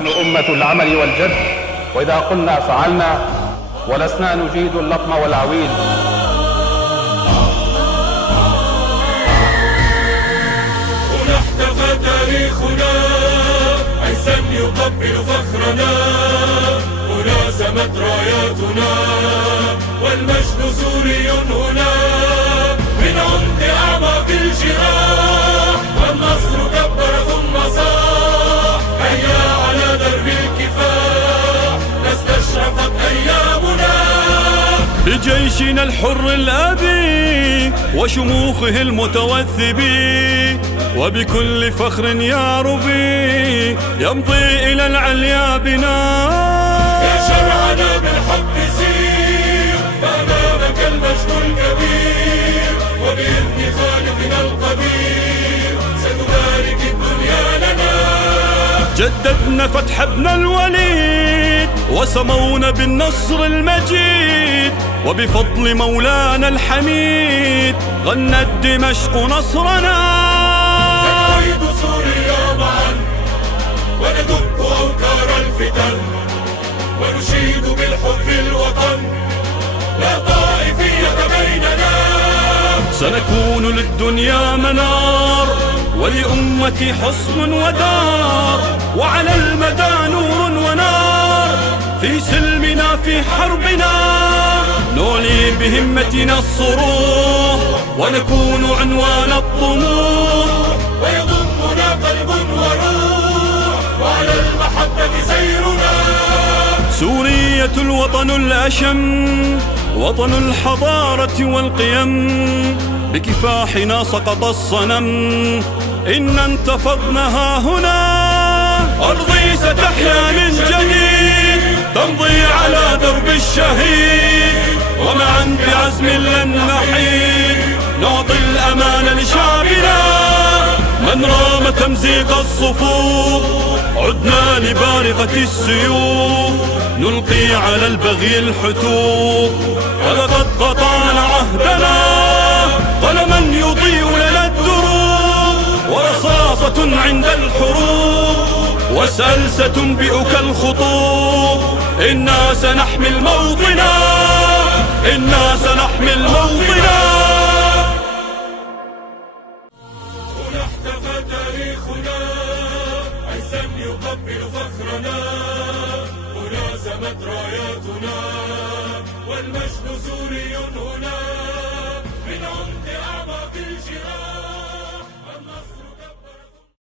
نحن أمة العمل والجد، وإذا قلنا فعلنا ولسنا نجيد اللطم والعويل. هنا احتفى تاريخنا عزا يقبل فخرنا، هنا سمت راياتنا والمجد سوري هنا، من عمق أعماق الجراح والنصر كبر ثم صاح، هيا على درب الكفاح لاستشرفت أيامنا. بجيشنا الحر الأبي وشموخه المتوثبي، وبكل فخر يا ربي يمضي إلى العليا بنا. يا شرعنا بالحق سير فأمامك المجد الكبير، وبإذن خالقنا القدير ستبارك الدنيا لنا. جددنا فتح ابن الوليد وسمونا بالنصر المجيد، وبفضل مولانا الحميد غنت دمشق نصرنا. سنعيد سوريا معا وندك أوكار الفتن، ونشيد بالحب الوطن لا طائفية بيننا. سنكون للدنيا منار ولأمتي حصن ودار، وعلى المدى نور ونار في سلمنا في حربنا، نولي بهمتنا الصروح ونكون عنوان الطموح، ويضمنا قلب وروح وعلى المحبة سيرنا. سورية الوطن الأشم وطن الحضارة والقيم، بكفاحنا سقط الصنم إن انتفضنا هنا. أرضي ستحيا من جديد تمضي على درب الشهيد، ومعا بعزم لن نحيد نعطي الأمان لشعبنا. من رام تمزيق الصفوف عدنا لبارقة السيوف، نلقي على البغي الحتوف فلقد قطعنا عهدنا. قلما يضيء لنا الدروب ورصاصة عند الحروب، وسلسة تنبئك الخطوب. إنا سنحمل موطنا، إنا سنحمل موطنا. هنا احتفى تاريخنا عزا يقبل فخرنا، هنا سمت راياتنا والمجد سوري